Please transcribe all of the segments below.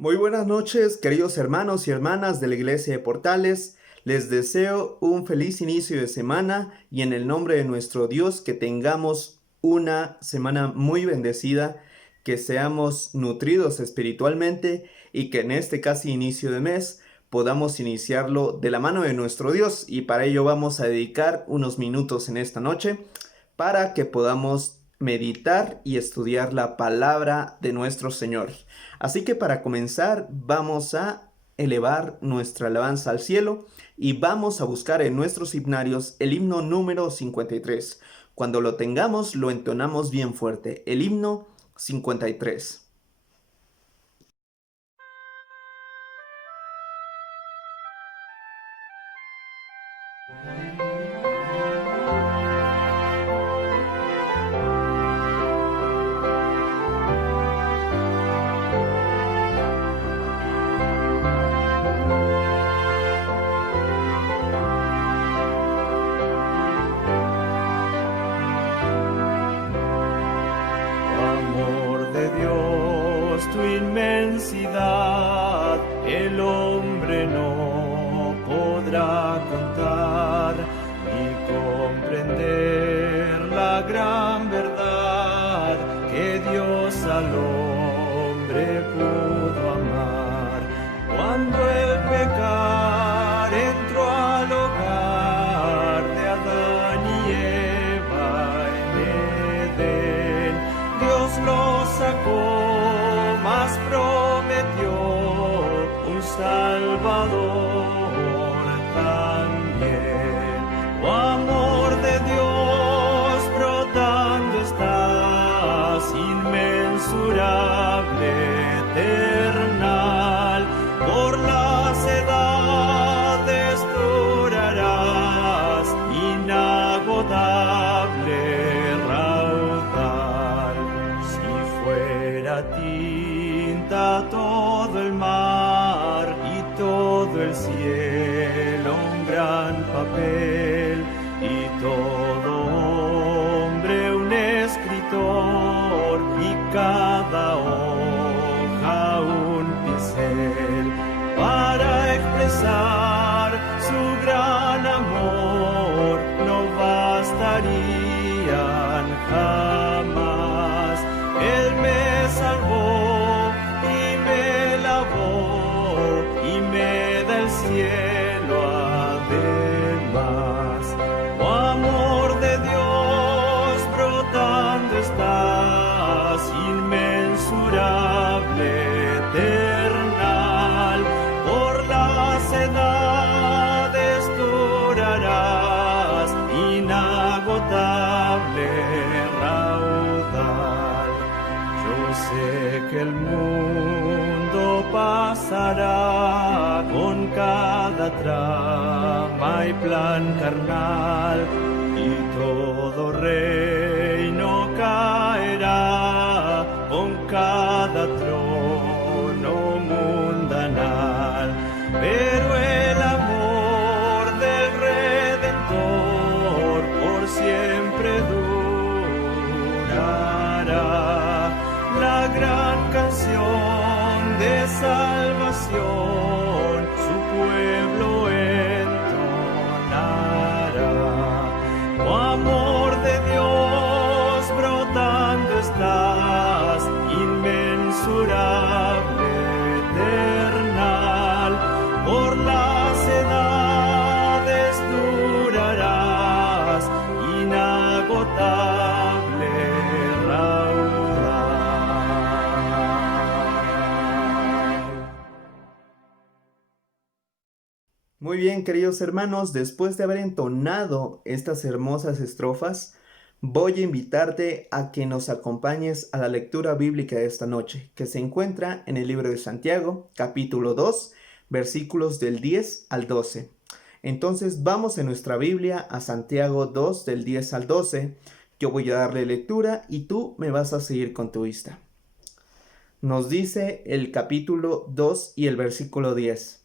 Muy buenas noches, queridos hermanos y hermanas de la Iglesia de Portales. Les deseo un feliz inicio de semana y en el nombre de nuestro Dios que tengamos una semana muy bendecida, que seamos nutridos espiritualmente y que en este casi inicio de mes podamos iniciarlo de la mano de nuestro Dios. Y para ello vamos a dedicar unos minutos en esta noche para que podamos meditar y estudiar la palabra de nuestro Señor. Así que para comenzar vamos a elevar nuestra alabanza al cielo y vamos a buscar en nuestros himnarios el himno número 53. Cuando lo tengamos lo entonamos bien fuerte, el himno 53. Amor de Dios, tu inmensidad, el hombre no podrá contar ni comprender la gran verdad que Dios al hombre pudo amar. Cuando el pecar entró al hogar de Adán y Eva en Edén, Dios lo sacó, mas prometió un Salvador también. Oh amor de Dios, brotando estás, inmensurable, eternal, por las edades durarás, inagotable raudal. Si fuera tinta todo el mar y todo el cielo un gran papel y todo hombre un escritor y cada hoja un pincel para expresar su gran amor no bastarían jamás. Él me salvó y me lavó y me da el cielo además. Oh amor de Dios, brotando estás, inmensurable, eternal, por las edades durarás, inagotable raudal. Yo sé que el mundo pasará con cada trama y plan carnal y todo reino caerá con cada trono mundanal, pero el amor del Redentor por siempre durará. La gran canción de salvación su pueblo entonará. Oh amor de Dios, brotando estás, inmensurable, eternal, por las edades durarás, inagotable raudal. Muy bien, queridos hermanos, después de haber entonado estas hermosas estrofas, voy a invitarte a que nos acompañes a la lectura bíblica de esta noche, que se encuentra en el libro de Santiago, capítulo 2, versículos del 10 al 12. Entonces vamos en nuestra Biblia a Santiago 2, del 10 al 12. Yo voy a darle lectura y tú me vas a seguir con tu vista. Nos dice el capítulo 2 y el versículo 10.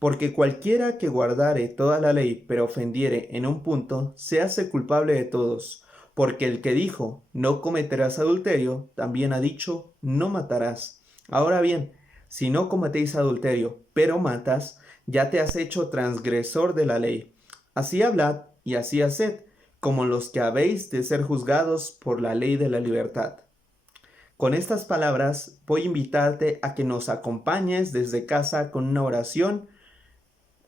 Porque cualquiera que guardare toda la ley, pero ofendiere en un punto, se hace culpable de todos. Porque el que dijo, no cometerás adulterio, también ha dicho, no matarás. Ahora bien, si no cometéis adulterio, pero matas, ya te has hecho transgresor de la ley. Así hablad y así haced, como los que habéis de ser juzgados por la ley de la libertad. Con estas palabras voy a invitarte a que nos acompañes desde casa con una oración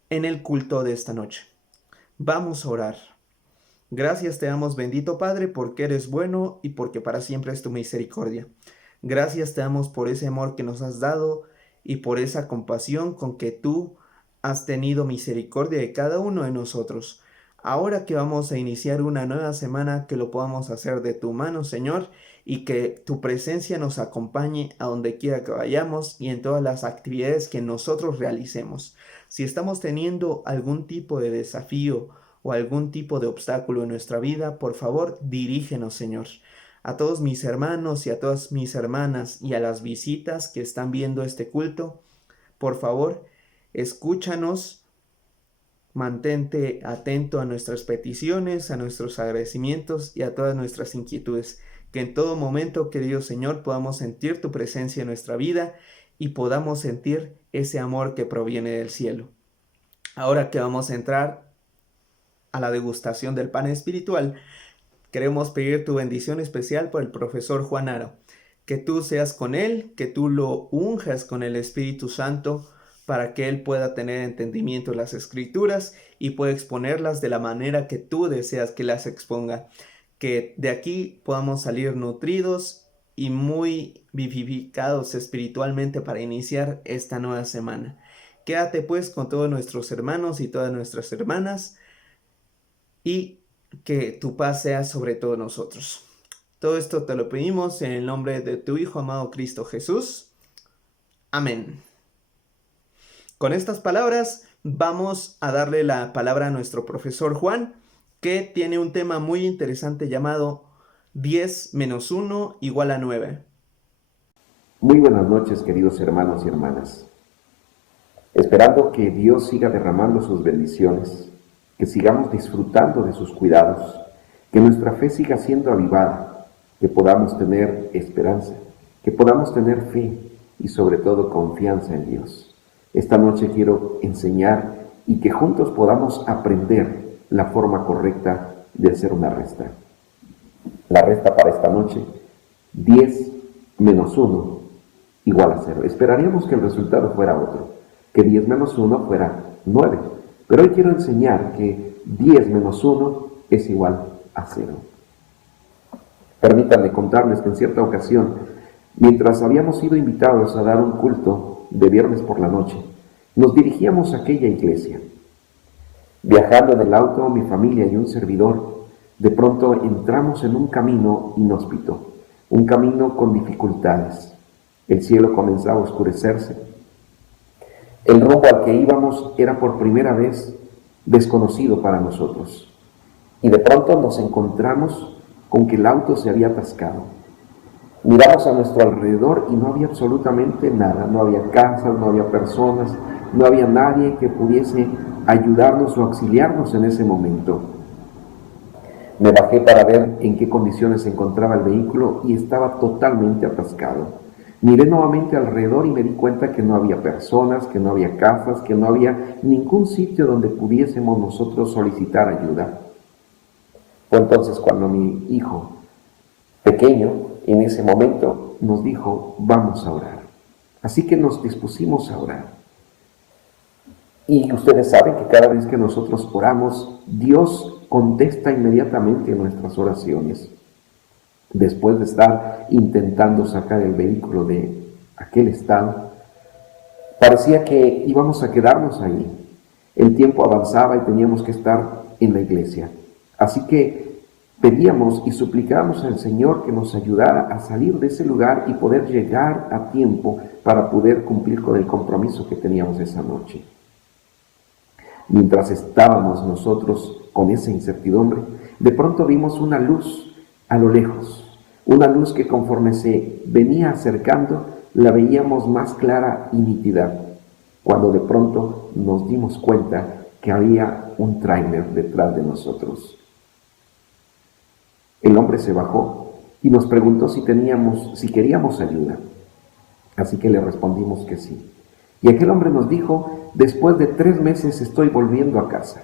en el culto de esta noche. Vamos a orar. Gracias te damos, bendito Padre, porque eres bueno y porque para siempre es tu misericordia. Gracias te damos por ese amor que nos has dado y por esa compasión con que tú has tenido misericordia de cada uno de nosotros. Ahora que vamos a iniciar una nueva semana, que lo podamos hacer de tu mano, Señor, y que tu presencia nos acompañe a donde quiera que vayamos y en todas las actividades que nosotros realicemos. Si estamos teniendo algún tipo de desafío o algún tipo de obstáculo en nuestra vida, por favor, dirígenos, Señor. A todos mis hermanos y a todas mis hermanas y a las visitas que están viendo este culto, por favor, escúchanos, mantente atento a nuestras peticiones, a nuestros agradecimientos y a todas nuestras inquietudes. Que en todo momento, querido Señor, podamos sentir tu presencia en nuestra vida y podamos sentir ese amor que proviene del cielo. Ahora que vamos a entrar a la degustación del pan espiritual, queremos pedir tu bendición especial por el profesor Juan Aro. Que tú seas con él, que tú lo unjas con el Espíritu Santo para que él pueda tener entendimiento de las Escrituras y pueda exponerlas de la manera que tú deseas que las exponga. Que de aquí podamos salir nutridos y muy vivificados espiritualmente para iniciar esta nueva semana. Quédate pues con todos nuestros hermanos y todas nuestras hermanas y que tu paz sea sobre todos nosotros. Todo esto te lo pedimos en el nombre de tu Hijo amado Cristo Jesús. Amén. Con estas palabras vamos a darle la palabra a nuestro profesor Juan, que tiene un tema muy interesante llamado 10 menos 1 igual a 9. Muy buenas noches, queridos hermanos y hermanas. Esperando que Dios siga derramando sus bendiciones, que sigamos disfrutando de sus cuidados, que nuestra fe siga siendo avivada, que podamos tener esperanza, que podamos tener fe y sobre todo confianza en Dios. Esta noche quiero enseñar y que juntos podamos aprender la forma correcta de hacer una resta. La resta para esta noche, 10 menos 1 igual a 0. Esperaríamos que el resultado fuera otro, que 10 menos 1 fuera 9. Pero hoy quiero enseñar que 10 menos 1 es igual a 0. Permítanme contarles que en cierta ocasión, mientras habíamos sido invitados a dar un culto de viernes por la noche, nos dirigíamos a aquella iglesia. Viajando en el auto, mi familia y un servidor, de pronto entramos en un camino inhóspito, un camino con dificultades. El cielo comenzaba a oscurecerse. El rumbo al que íbamos era por primera vez desconocido para nosotros. Y de pronto nos encontramos con que el auto se había atascado. Miramos a nuestro alrededor y no había absolutamente nada. No había casas, no había personas, no había nadie que pudiese ayudarnos o auxiliarnos en ese momento. Me bajé para ver en qué condiciones se encontraba el vehículo y estaba totalmente atascado. Miré nuevamente alrededor y me di cuenta que no había personas, que no había casas, que no había ningún sitio donde pudiésemos nosotros solicitar ayuda. Fue entonces cuando mi hijo pequeño, en ese momento, nos dijo, vamos a orar. Así que nos dispusimos a orar. Y ustedes saben que cada vez que nosotros oramos, Dios contesta inmediatamente nuestras oraciones. Después de estar intentando sacar el vehículo de aquel estado, parecía que íbamos a quedarnos ahí. El tiempo avanzaba y teníamos que estar en la iglesia. Así que pedíamos y suplicábamos al Señor que nos ayudara a salir de ese lugar y poder llegar a tiempo para poder cumplir con el compromiso que teníamos esa noche. Mientras estábamos nosotros con esa incertidumbre, de pronto vimos una luz a lo lejos, una luz que conforme se venía acercando, la veíamos más clara y nítida, cuando de pronto nos dimos cuenta que había un tráiler detrás de nosotros. El hombre se bajó y nos preguntó si queríamos ayuda. Así que le respondimos que sí. Y aquel hombre nos dijo: después de 3 meses estoy volviendo a casa.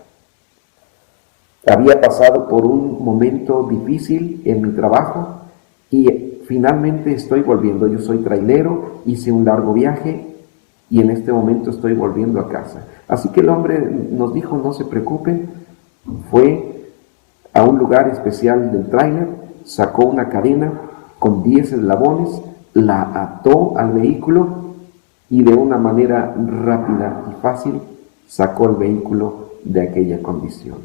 Había pasado por un momento difícil en mi trabajo y finalmente estoy volviendo. Yo soy trailero, hice un largo viaje y en este momento estoy volviendo a casa. Así que el hombre nos dijo: no se preocupen. Fue a un lugar especial del tráiler, sacó una cadena con 10 eslabones, la ató al vehículo y de una manera rápida y fácil sacó el vehículo de aquella condición.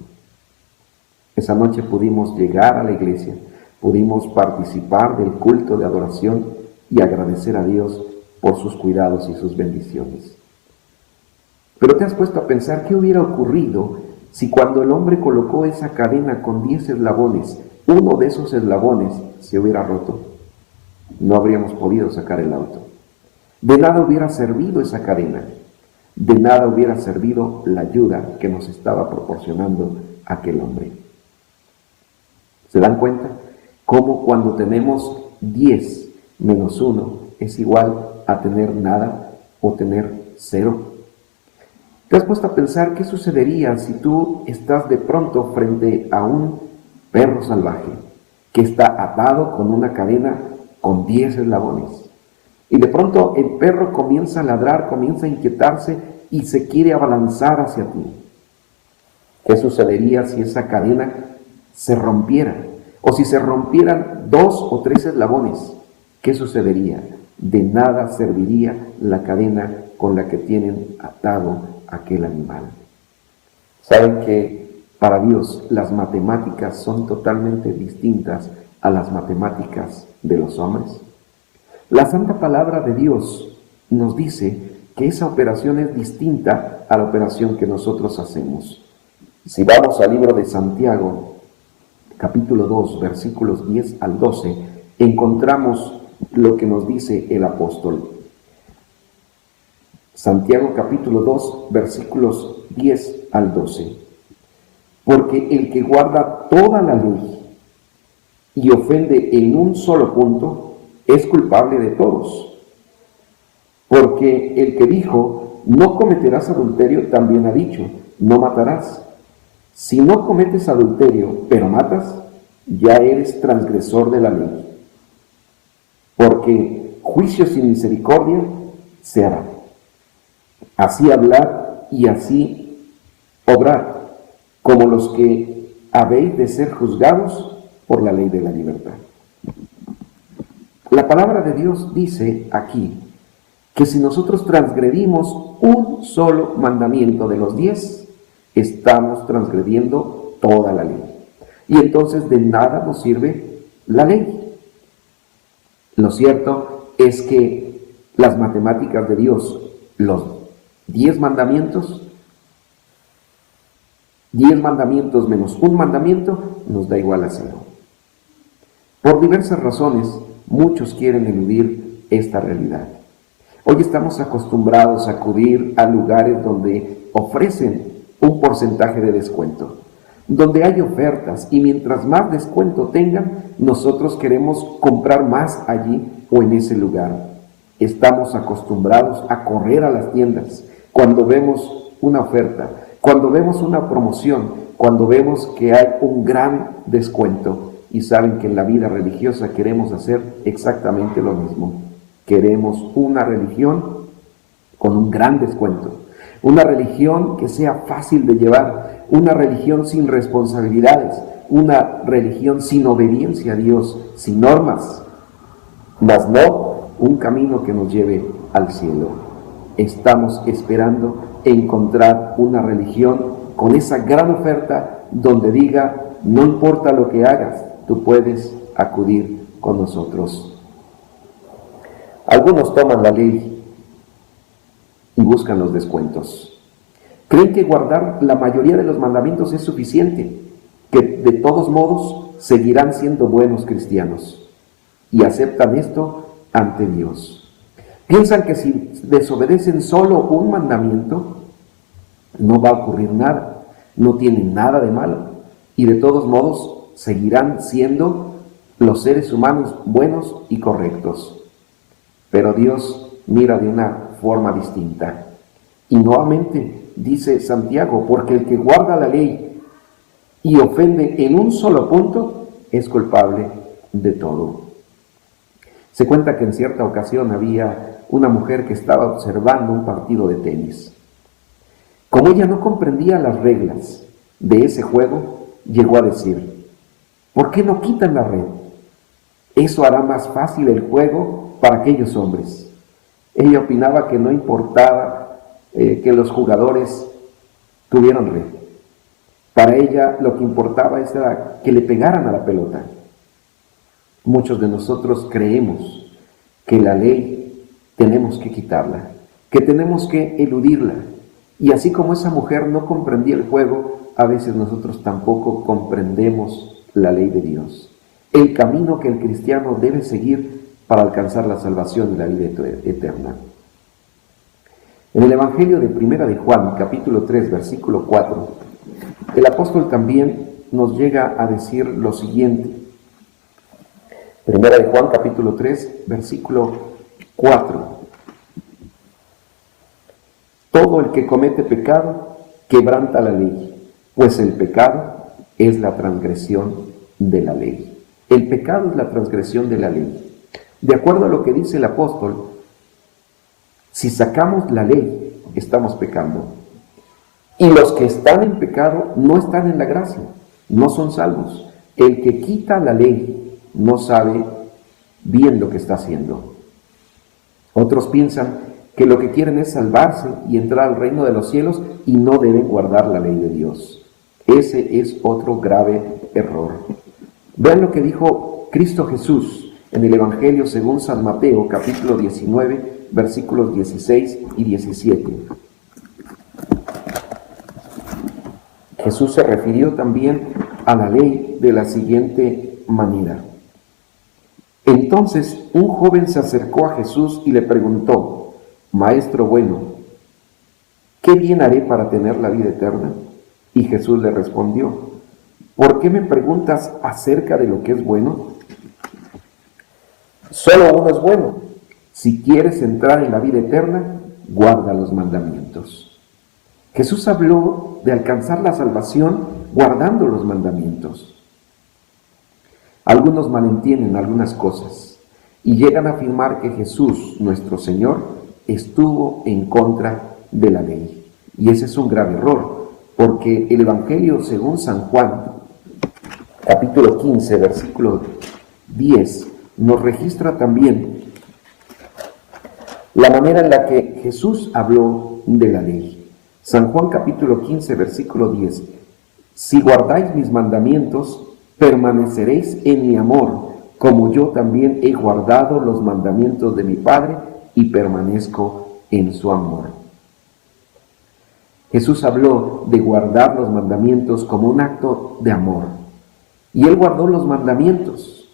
Esa noche pudimos llegar a la iglesia, pudimos participar del culto de adoración y agradecer a Dios por sus cuidados y sus bendiciones. Pero te has puesto a pensar qué hubiera ocurrido si cuando el hombre colocó esa cadena con 10 eslabones, uno de esos eslabones se hubiera roto. No habríamos podido sacar el auto. De nada hubiera servido esa cadena, de nada hubiera servido la ayuda que nos estaba proporcionando aquel hombre. ¿Se dan cuenta? Cómo cuando tenemos 10 menos 1 es igual a tener nada o tener 0. ¿Te has puesto a pensar qué sucedería si tú estás de pronto frente a un perro salvaje que está atado con una cadena con 10 eslabones? Y de pronto el perro comienza a ladrar, comienza a inquietarse y se quiere abalanzar hacia ti. ¿Qué sucedería si esa cadena se rompiera? O si se rompieran 2 o 3 eslabones, ¿qué sucedería? De nada serviría la cadena con la que tienen atado aquel animal. ¿Saben que para Dios las matemáticas son totalmente distintas a las matemáticas de los hombres? La santa palabra de Dios nos dice que esa operación es distinta a la operación que nosotros hacemos. Si vamos al libro de Santiago, capítulo 2, versículos 10 al 12, encontramos lo que nos dice el apóstol. Santiago capítulo 2, versículos 10 al 12. Porque el que guarda toda la ley y ofende en un solo punto, es culpable de todos. Porque el que dijo, no cometerás adulterio, también ha dicho, no matarás. Si no cometes adulterio, pero matas, ya eres transgresor de la ley. Porque juicio sin misericordia se hará. Así hablar y así obrar, como los que habéis de ser juzgados por la ley de la libertad. La palabra de Dios dice aquí que si nosotros transgredimos un solo mandamiento de los 10, estamos transgrediendo toda la ley. Y entonces de nada nos sirve la ley. Lo cierto es que las matemáticas de Dios, los 10 mandamientos menos un mandamiento, nos da igual a 0. Por diversas razones, muchos quieren eludir esta realidad. Hoy estamos acostumbrados a acudir a lugares donde ofrecen un porcentaje de descuento, donde hay ofertas y mientras más descuento tengan, nosotros queremos comprar más allí o en ese lugar. Estamos acostumbrados a correr a las tiendas cuando vemos una oferta, cuando vemos una promoción, cuando vemos que hay un gran descuento. Y saben que en la vida religiosa queremos hacer exactamente lo mismo. Queremos una religión con un gran descuento. Una religión que sea fácil de llevar, una religión sin responsabilidades, una religión sin obediencia a Dios, sin normas, mas no un camino que nos lleve al cielo. Estamos esperando encontrar una religión con esa gran oferta donde diga, no importa lo que hagas, tú puedes acudir con nosotros. Algunos toman la ley y buscan los descuentos. Creen que guardar la mayoría de los mandamientos es suficiente, que de todos modos seguirán siendo buenos cristianos y aceptan esto ante Dios. Piensan que si desobedecen solo un mandamiento, no va a ocurrir nada, no tienen nada de malo y de todos modos seguirán siendo los seres humanos buenos y correctos. Pero Dios mira de una forma distinta. Y nuevamente dice Santiago, porque el que guarda la ley y ofende en un solo punto es culpable de todo. Se cuenta que en cierta ocasión había una mujer que estaba observando un partido de tenis. Como ella no comprendía las reglas de ese juego, llegó a decir: ¿por qué no quitan la red? Eso hará más fácil el juego para aquellos hombres. Ella opinaba que no importaba que los jugadores tuvieran red. Para ella lo que importaba era que le pegaran a la pelota. Muchos de nosotros creemos que la ley tenemos que quitarla, que tenemos que eludirla. Y así como esa mujer no comprendía el juego, a veces nosotros tampoco comprendemos la ley de Dios, el camino que el cristiano debe seguir para alcanzar la salvación y la vida eterna. En el Evangelio de Primera de Juan, capítulo 3, versículo 4, el apóstol también nos llega a decir lo siguiente. Primera de Juan, capítulo 3, versículo 4. Todo el que comete pecado quebranta la ley, pues el pecado es la transgresión de la ley. El pecado es la transgresión de la ley. De acuerdo a lo que dice el apóstol, si sacamos la ley, estamos pecando. Y los que están en pecado no están en la gracia, no son salvos. El que quita la ley no sabe bien lo que está haciendo. Otros piensan que lo que quieren es salvarse y entrar al reino de los cielos y no deben guardar la ley de Dios. Ese es otro grave error. Vean lo que dijo Cristo Jesús en el Evangelio según San Mateo, capítulo 19, versículos 16 y 17. Jesús se refirió también a la ley de la siguiente manera. Entonces un joven se acercó a Jesús y le preguntó: Maestro bueno, ¿qué bien haré para tener la vida eterna? Y Jesús le respondió: ¿por qué me preguntas acerca de lo que es bueno? Solo uno es bueno. Si quieres entrar en la vida eterna, guarda los mandamientos. Jesús habló de alcanzar la salvación guardando los mandamientos. Algunos malentienden algunas cosas y llegan a afirmar que Jesús, nuestro Señor, estuvo en contra de la ley. Y ese es un grave error, porque el Evangelio según San Juan, capítulo 15, versículo 10, nos registra también la manera en la que Jesús habló de la ley. San Juan capítulo 15, versículo 10. Si guardáis mis mandamientos, permaneceréis en mi amor, como yo también he guardado los mandamientos de mi Padre y permanezco en su amor. Jesús habló de guardar los mandamientos como un acto de amor. Y Él guardó los mandamientos.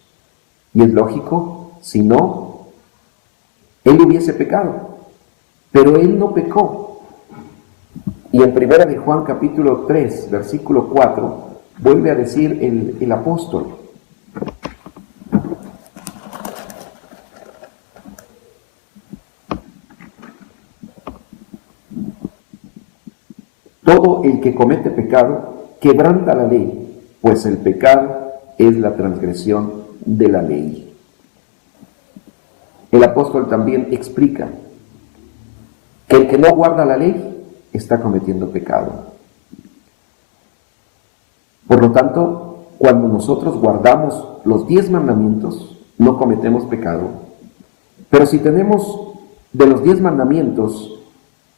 Y es lógico, si no, Él hubiese pecado. Pero Él no pecó. Y en Primera de Juan capítulo 3, versículo 4, vuelve a decir el apóstol: todo el que comete pecado quebranta la ley, pues el pecado es la transgresión de la ley. El apóstol también explica que el que no guarda la ley está cometiendo pecado. Por lo tanto, cuando nosotros guardamos los 10 mandamientos, no cometemos pecado. Pero si tenemos de los 10 mandamientos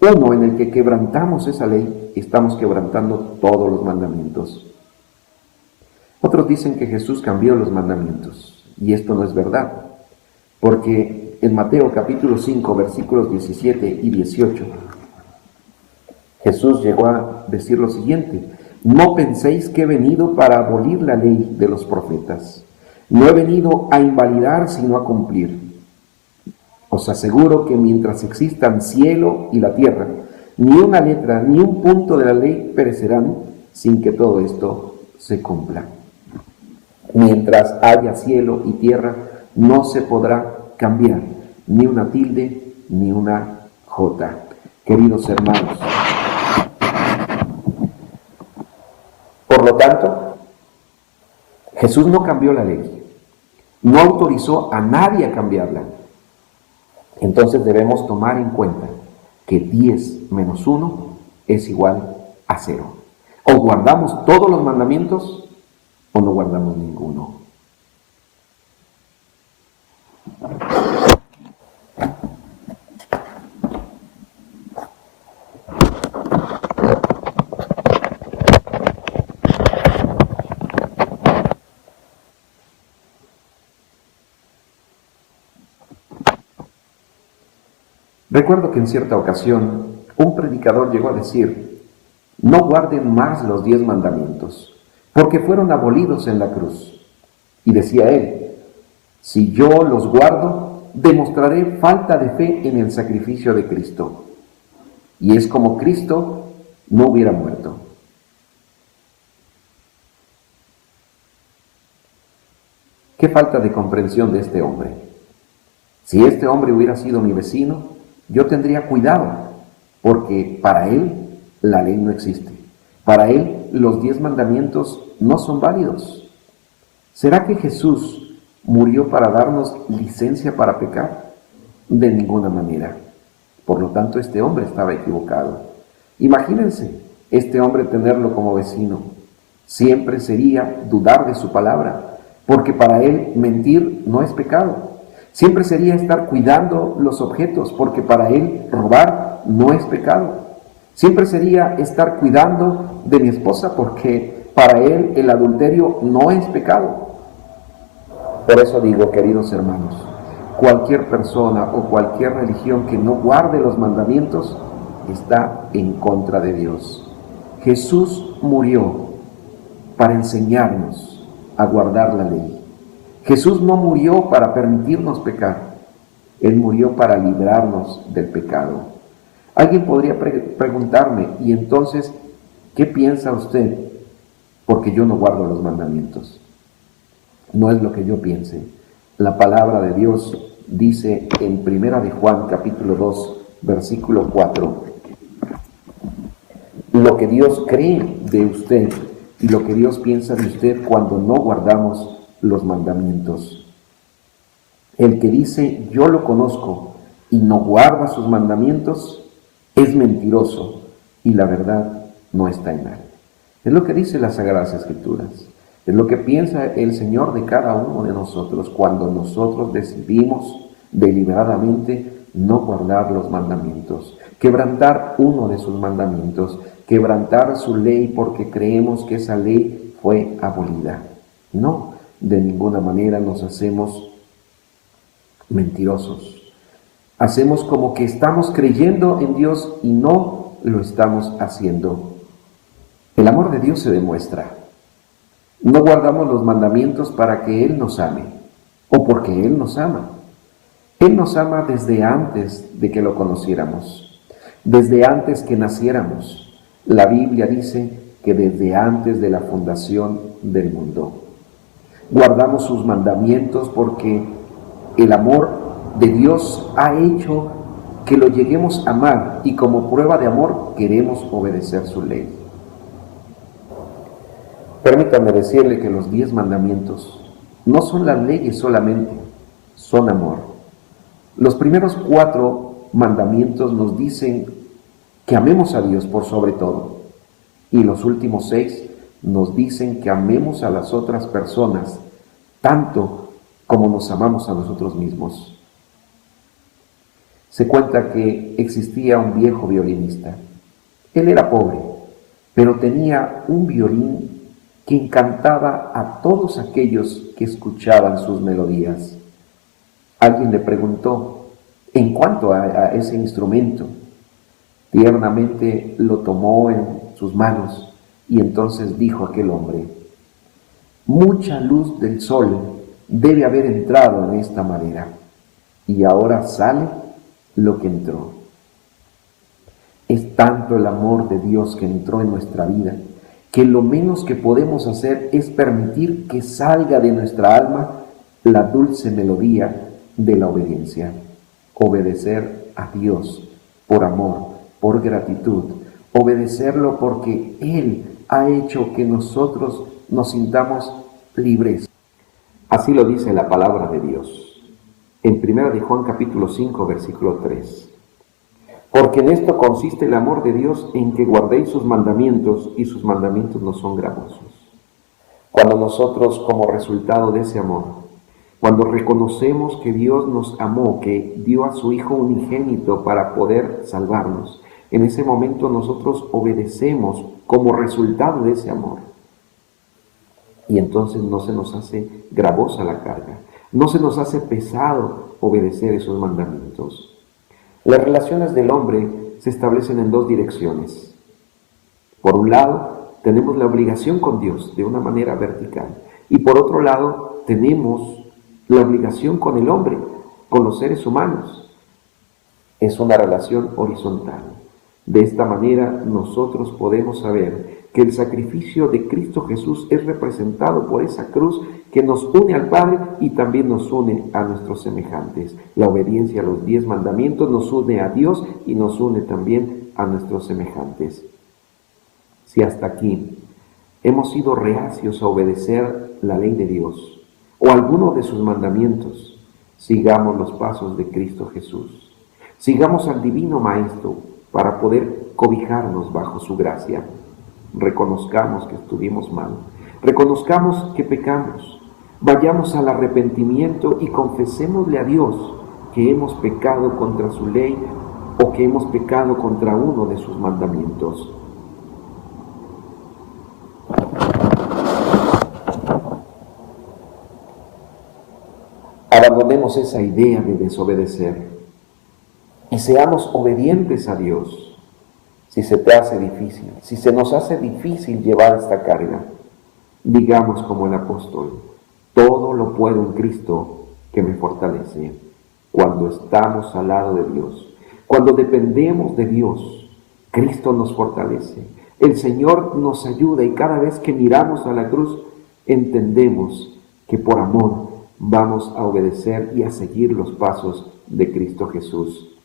uno en el que quebrantamos esa ley, estamos quebrantando todos los mandamientos. Otros dicen que Jesús cambió los mandamientos, y esto no es verdad, porque en Mateo capítulo 5, versículos 17 y 18, Jesús llegó a decir lo siguiente: no penséis que he venido para abolir la ley de los profetas. No he venido a invalidar, sino a cumplir. Os aseguro que mientras existan cielo y la tierra, ni una letra, ni un punto de la ley perecerán sin que todo esto se cumpla. Mientras haya cielo y tierra, no se podrá cambiar ni una tilde ni una jota. Queridos hermanos, por lo tanto, Jesús no cambió la ley, no autorizó a nadie a cambiarla. Entonces debemos tomar en cuenta que 10 menos 1 es igual a 0. O guardamos todos los mandamientos o no guardamos ninguno. Recuerdo que en cierta ocasión un predicador llegó a decir: no guarden más los 10 mandamientos, porque fueron abolidos en la cruz. Y decía él: si yo los guardo, demostraré falta de fe en el sacrificio de Cristo. Y es como Cristo no hubiera muerto. Qué falta de comprensión de este hombre. Si este hombre hubiera sido mi vecino, yo tendría cuidado, porque para él la ley no existe. Para él los 10 mandamientos no son válidos. ¿Será que Jesús murió para darnos licencia para pecar? De ninguna manera. Por lo tanto, este hombre estaba equivocado. Imagínense, este hombre tenerlo como vecino. Siempre sería dudar de su palabra, porque para él mentir no es pecado. Siempre sería estar cuidando los objetos, porque para él robar no es pecado. Siempre sería estar cuidando de mi esposa, porque para él el adulterio no es pecado. Por eso digo, queridos hermanos, cualquier persona o cualquier religión que no guarde los mandamientos está en contra de Dios. Jesús murió para enseñarnos a guardar la ley. Jesús no murió para permitirnos pecar. Él murió para librarnos del pecado. Alguien podría preguntarme: ¿y entonces qué piensa usted? Porque yo no guardo los mandamientos. No es lo que yo piense. La palabra de Dios dice en 1 de Juan capítulo 2, versículo 4, lo que Dios cree de usted y lo que Dios piensa de usted cuando no guardamos los mandamientos. El que dice yo lo conozco y no guarda sus mandamientos es mentiroso y la verdad no está en él. Es lo que dice las Sagradas Escrituras. Es lo que piensa el Señor de cada uno de nosotros cuando nosotros decidimos deliberadamente no guardar los mandamientos, quebrantar uno de sus mandamientos, quebrantar su ley porque creemos que esa ley fue abolida. No, de ninguna manera nos hacemos mentirosos. Hacemos como que estamos creyendo en Dios y no lo estamos haciendo. El amor de Dios se demuestra. No guardamos los mandamientos para que Él nos ame o porque Él nos ama. Él nos ama desde antes de que lo conociéramos, desde antes que naciéramos. La Biblia dice que desde antes de la fundación del mundo. Guardamos sus mandamientos porque el amor de Dios ha hecho que lo lleguemos a amar y como prueba de amor queremos obedecer su ley. Permítame decirle que los 10 mandamientos no son las leyes solamente, son amor. Los primeros 4 mandamientos nos dicen que amemos a Dios por sobre todo y los últimos 6 nos dicen que amemos a las otras personas tanto como nos amamos a nosotros mismos. Se cuenta que existía un viejo violinista. Él era pobre, pero tenía un violín que encantaba a todos aquellos que escuchaban sus melodías. Alguien le preguntó en cuanto a ese instrumento. Tiernamente lo tomó en sus manos y entonces dijo aquel hombre: mucha luz del sol debe haber entrado en esta madera y ahora sale lo que entró. Es tanto el amor de Dios que entró en nuestra vida que lo menos que podemos hacer es permitir que salga de nuestra alma la dulce melodía de la obediencia. Obedecer a Dios por amor, por gratitud, obedecerlo porque Él ha hecho que nosotros nos sintamos libres. Así lo dice la palabra de Dios. En 1 de Juan capítulo 5, versículo 3. Porque en esto consiste el amor de Dios, en que guardéis sus mandamientos, y sus mandamientos no son gravosos. Cuando nosotros, como resultado de ese amor, cuando reconocemos que Dios nos amó, que dio a su Hijo unigénito para poder salvarnos, en ese momento nosotros obedecemos como resultado de ese amor. Y entonces no se nos hace gravosa la carga, no se nos hace pesado obedecer esos mandamientos. Las relaciones del hombre se establecen en dos direcciones. Por un lado, tenemos la obligación con Dios de una manera vertical. Y por otro lado, tenemos la obligación con el hombre, con los seres humanos. Es una relación horizontal. De esta manera nosotros podemos saber que el sacrificio de Cristo Jesús es representado por esa cruz que nos une al Padre y también nos une a nuestros semejantes. La obediencia a los 10 mandamientos nos une a Dios y nos une también a nuestros semejantes. Si hasta aquí hemos sido reacios a obedecer la ley de Dios o alguno de sus mandamientos, sigamos los pasos de Cristo Jesús. Sigamos al Divino Maestro para poder cobijarnos bajo su gracia. Reconozcamos que estuvimos mal, reconozcamos que pecamos, vayamos al arrepentimiento y confesémosle a Dios que hemos pecado contra su ley o que hemos pecado contra uno de sus mandamientos. Abandonemos esa idea de desobedecer y seamos obedientes a Dios. Si se te hace difícil, si se nos hace difícil llevar esta carga, digamos como el apóstol: todo lo puedo en Cristo que me fortalece. Cuando estamos al lado de Dios, cuando dependemos de Dios, Cristo nos fortalece. El Señor nos ayuda y cada vez que miramos a la cruz, entendemos que por amor vamos a obedecer y a seguir los pasos de Cristo Jesús.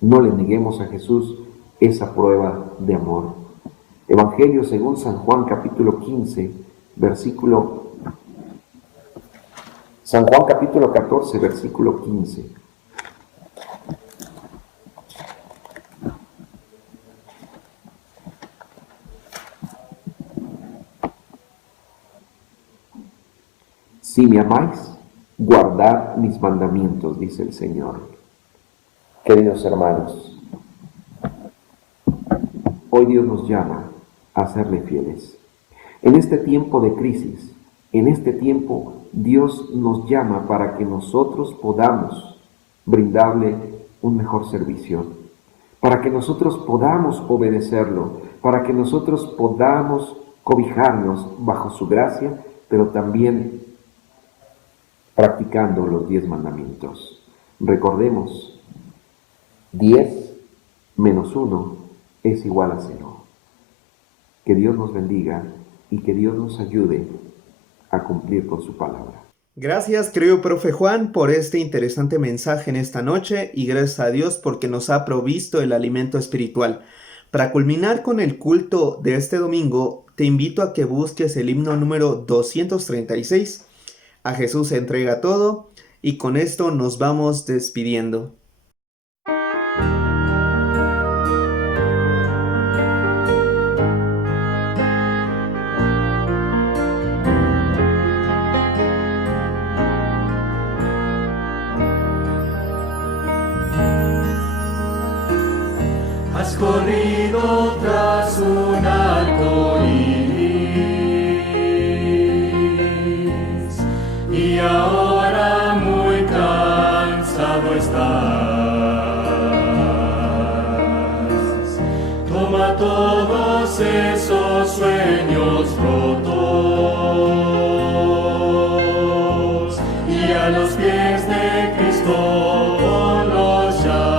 No le neguemos a Jesús esa prueba de amor. Evangelio según San Juan capítulo 15, San Juan capítulo 14, versículo 15. Si me amáis, guardad mis mandamientos, dice el Señor. Queridos hermanos, hoy Dios nos llama a serle fieles. En este tiempo de crisis, en este tiempo, Dios nos llama para que nosotros podamos brindarle un mejor servicio, para que nosotros podamos obedecerlo, para que nosotros podamos cobijarnos bajo su gracia, pero también practicando los 10 mandamientos. Recordemos, 10 menos 1 es igual a 0. Que Dios nos bendiga y que Dios nos ayude a cumplir con su palabra. Gracias, querido profe Juan, por este interesante mensaje en esta noche y gracias a Dios porque nos ha provisto el alimento espiritual. Para culminar con el culto de este domingo, te invito a que busques el himno número 236. A Jesús se entrega todo, y con esto nos vamos despidiendo. Has corrido tras un arco iris y ahora muy cansado estás. Toma todos esos sueños rotos y a los pies de Cristo ponlos ya.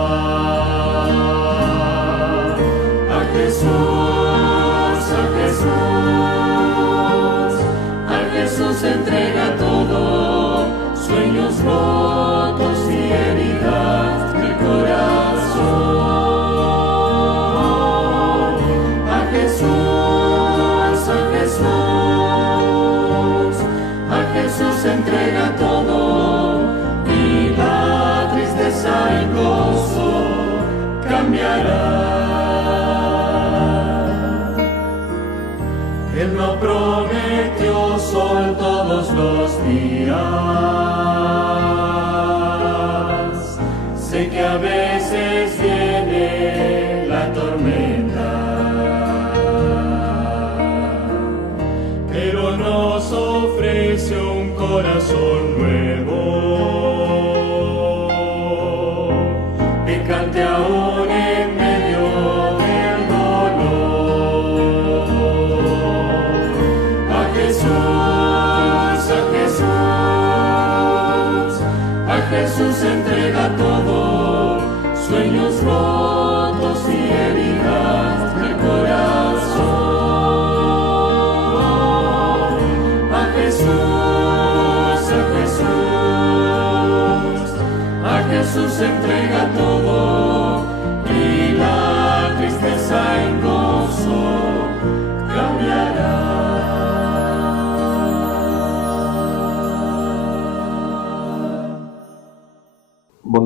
A Jesús entrega todo, sueños rotos y heridas del corazón.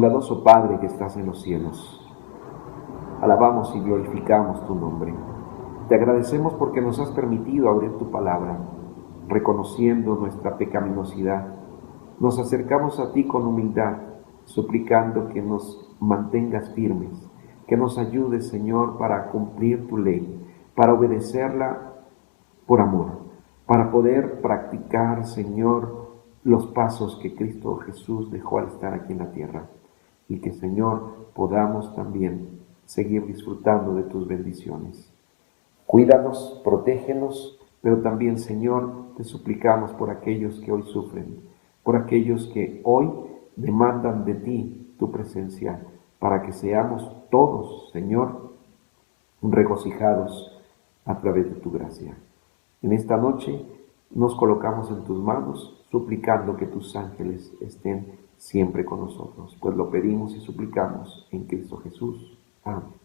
Bondadoso Padre que estás en los cielos, alabamos y glorificamos tu nombre. Te agradecemos porque nos has permitido abrir tu palabra, reconociendo nuestra pecaminosidad. Nos acercamos a ti con humildad, suplicando que nos mantengas firmes, que nos ayudes, Señor, para cumplir tu ley, para obedecerla por amor, para poder practicar, Señor, los pasos que Cristo Jesús dejó al estar aquí en la tierra. Y que, Señor, podamos también seguir disfrutando de tus bendiciones. Cuídanos, protégenos, pero también, Señor, te suplicamos por aquellos que hoy sufren, por aquellos que hoy demandan de ti tu presencia, para que seamos todos, Señor, regocijados a través de tu gracia. En esta noche nos colocamos en tus manos, suplicando que tus ángeles estén siempre con nosotros, pues lo pedimos y suplicamos en Cristo Jesús. Amén.